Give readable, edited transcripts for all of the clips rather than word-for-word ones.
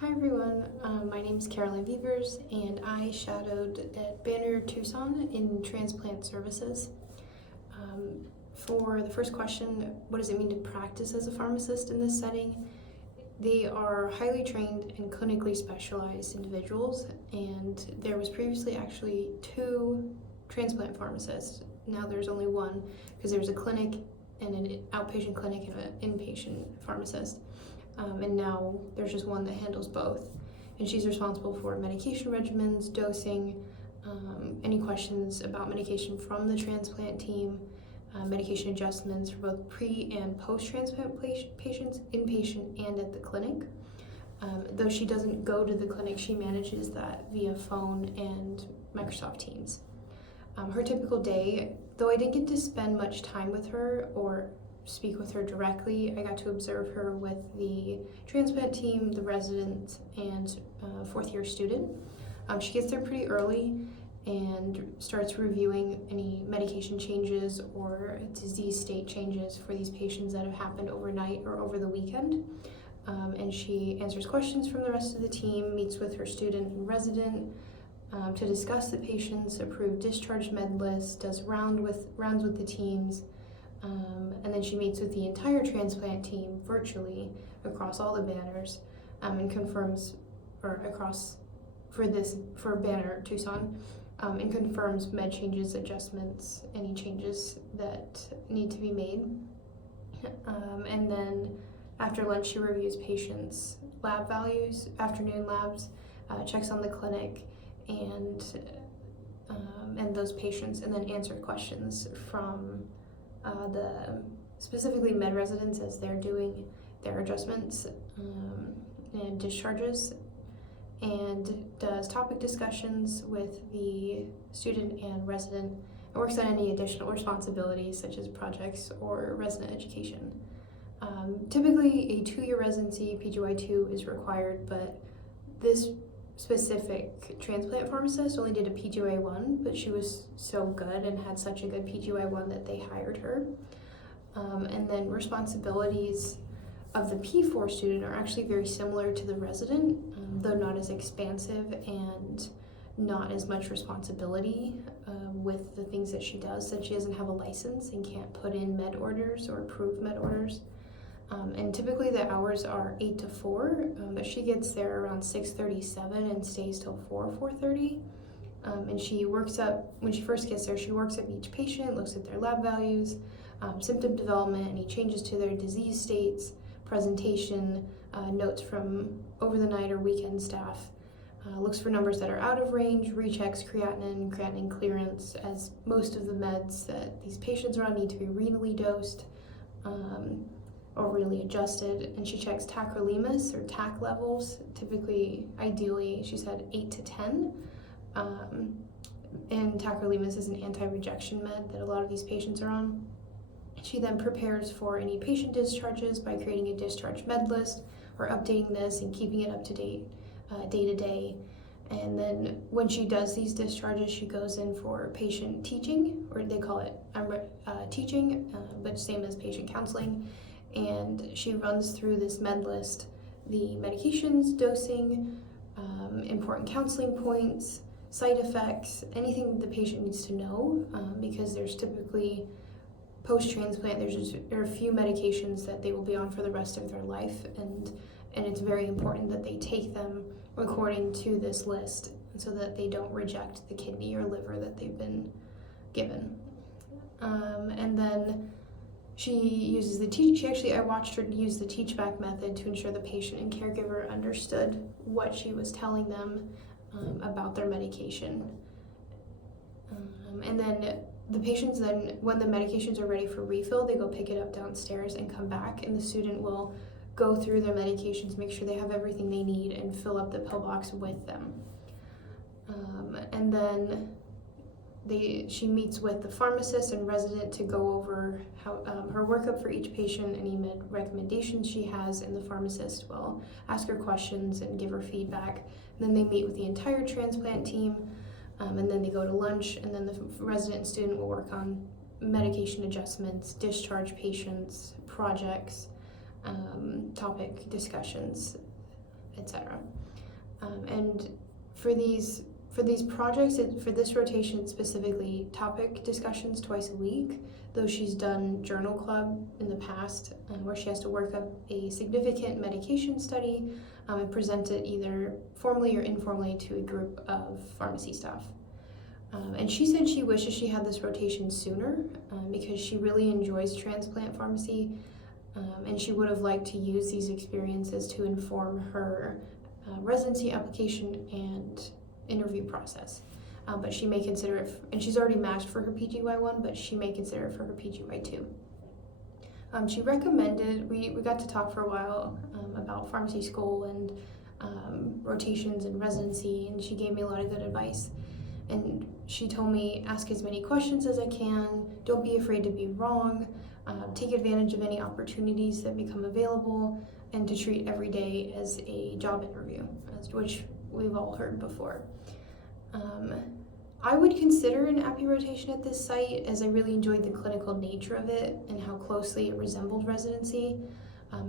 Hi everyone, my name is Caroline Veevers and I shadowed at Banner Tucson in Transplant Services. For the first question, what does it mean to practice as a pharmacist in this setting? They are highly trained and clinically specialized individuals, and there was previously actually 2 transplant pharmacists. Now there's only 1 because there's a clinic and an outpatient clinic and an inpatient pharmacist. And now there's just 1 that handles both. And she's responsible for medication regimens, dosing, any questions about medication from the transplant team, medication adjustments for both pre- and post-transplant patients, inpatient and at the clinic. Though she doesn't go to the clinic, she manages that via phone and Microsoft Teams. Her typical day, though I didn't get to spend much time with her or speak with her directly, I got to observe her with the transplant team, the resident, and 4th-year student. She gets there pretty early and starts reviewing any medication changes or disease state changes for these patients that have happened overnight or over the weekend. And she answers questions from the rest of the team, meets with her student and resident to discuss the patient's approved discharge med list, does rounds with the teams, and then she meets with the entire transplant team virtually across all the banners and confirms, or across for Banner Tucson, and confirms med changes, adjustments, any changes that need to be made. And then after lunch, she reviews patients' lab values, afternoon labs, checks on the clinic, and those patients, and then answer questions from the specifically med residents as they're doing their adjustments and discharges, and does topic discussions with the student and resident, and works on any additional responsibilities such as projects or resident education. Typically a 2-year residency, PGY2, is required, but this specific transplant pharmacist only did a PGY1, but she was so good and had such a good PGY1 that they hired her. And then responsibilities of the P4 student are actually very similar to the resident, though not as expansive and not as much responsibility with the things that she does, since she doesn't have a license and can't put in med orders or approve med orders. And typically the hours are 8 to 4, but she gets there around 6:37 and stays till 4:30. And she works up, when she first gets there, she works up each patient, looks at their lab values, symptom development, any changes to their disease states, presentation, notes from over the night or weekend staff, looks for numbers that are out of range, rechecks creatinine clearance, as most of the meds that these patients are on need to be renally dosed or renally adjusted, and she checks tacrolimus or TAC levels. Typically, ideally, she said 8 to 10. And tacrolimus is an anti-rejection med that a lot of these patients are on. She then prepares for any patient discharges by creating a discharge med list or updating this and keeping it up to date day to day. And then when she does these discharges, she goes in for patient teaching, or they call it teaching, but same as patient counseling. And she runs through this med list, the medications, dosing, important counseling points, side effects, anything the patient needs to know, because there's typically post-transplant, there are a few medications that they will be on for the rest of their life, and it's very important that they take them according to this list so that they don't reject the kidney or liver that they've been given. And then I watched her use the teach-back method to ensure the patient and caregiver understood what she was telling them about their medication. And then the patients then, when the medications are ready for refill, they go pick it up downstairs and come back, and the student will go through their medications, make sure they have everything they need, and fill up the pill box with them. And then she meets with the pharmacist and resident to go over how her workup for each patient, any med recommendations she has, and the pharmacist will ask her questions and give her feedback. And then they meet with the entire transplant team, and then they go to lunch, and then the resident and student will work on medication adjustments, discharge patients, projects, topic discussions, etc. And for these projects, for this rotation specifically, topic discussions twice a week, though she's done journal club in the past where she has to work up a significant medication study and present it either formally or informally to a group of pharmacy staff. And she said she wishes she had this rotation sooner because she really enjoys transplant pharmacy, and she would have liked to use these experiences to inform her residency application and interview process. But she may consider it, and she's already matched for her PGY1, but she may consider it for her PGY2. She recommended, we got to talk for a while about pharmacy school and rotations and residency, and she gave me a lot of good advice. And she told me, ask as many questions as I can, don't be afraid to be wrong, take advantage of any opportunities that become available, and to treat every day as a job interview, which we've all heard before. I would consider an API rotation at this site as I really enjoyed the clinical nature of it and how closely it resembled residency.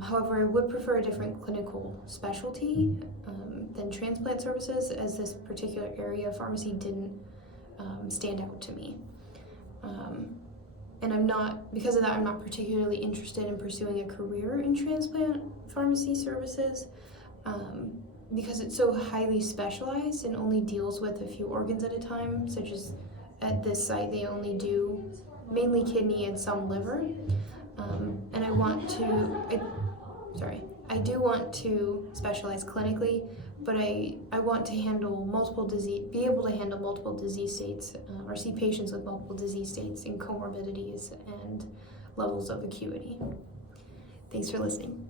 However, I would prefer a different clinical specialty than transplant services, as this particular area of pharmacy didn't stand out to me. And because of that, I'm not particularly interested in pursuing a career in transplant pharmacy services because it's so highly specialized and only deals with a few organs at a time, such as at this site, they only do mainly kidney and some liver. And I do want to specialize clinically, but I want to handle be able to handle multiple disease states or see patients with multiple disease states and comorbidities and levels of acuity. Thanks for listening.